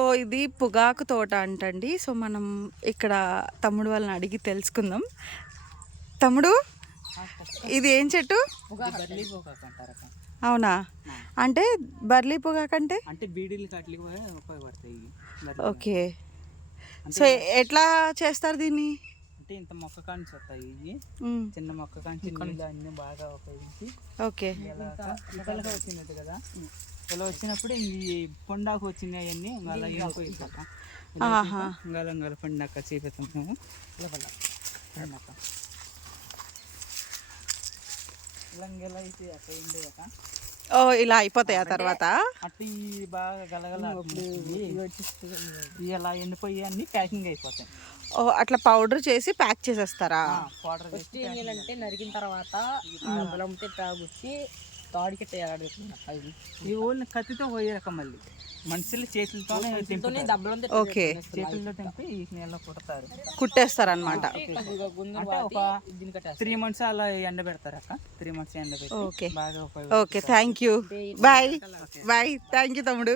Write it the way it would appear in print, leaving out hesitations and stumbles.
So ఇది పొగాకు తోట అంటండి. సో మనం ఇక్కడ తమ్ముడు వాళ్ళని అడిగి తెలుసుకుందాం. తమ్ముడు, ఇది ఏం చెట్టు? బర్లీ పొగాకు అంటారక్క. అవునా? అంటే బర్లీ పొగాకంటే అంటే బీడీలు కట్లకి ఉపయోగపడతాయి. ఓకే. సో ఎట్లా చేస్తారు దీన్ని? అంటే ఇంత మొక్క కాంచి వస్తాయి ఇవి, చిన్న మొక్క కాంచి నీళ్ళు అన్ని బాగా ఉపయోగించి. ఓకే. ఇలాగా వచ్చినట్టు కదా, ఇలా వచ్చినప్పుడు ఈ పొండాకు వచ్చినాయి అన్ని అలా వెళ్ళిపోయిందాక గల పండాక చూపిస్తాము. పండాక ఇలా అయితే అక్కడ ఉండేదాక ఓ ఇలా అయిపోతాయి. ఆ తర్వాత అట్లా బాగా గలగల ఇలా ఎండిపోయి అన్ని ప్యాకింగ్ అయిపోతాయి. ఓ అట్లా పౌడర్ చేసి ప్యాక్ చేసేస్తారా? పౌడర్ అంటే నరికిన తర్వాత బలంతే తాగుచ్చి తాడికెట్టేయాలి. ఈ ఓన్లీ కత్తితో పోయే రకం, మళ్ళీ మనుషులు చేతులతోనే ఓకే, చేతులతో తెంపి ఈ నెలలో కుడతారు, కుట్టేస్తారు అనమాట. అంటే ఒక 3 months అలా ఎండ పెడతారు అక్క. 3 months ఎండ పెట్టి ఓకే బాగా okay. Thank you. Bye bye. Thank you తమ్ముడు.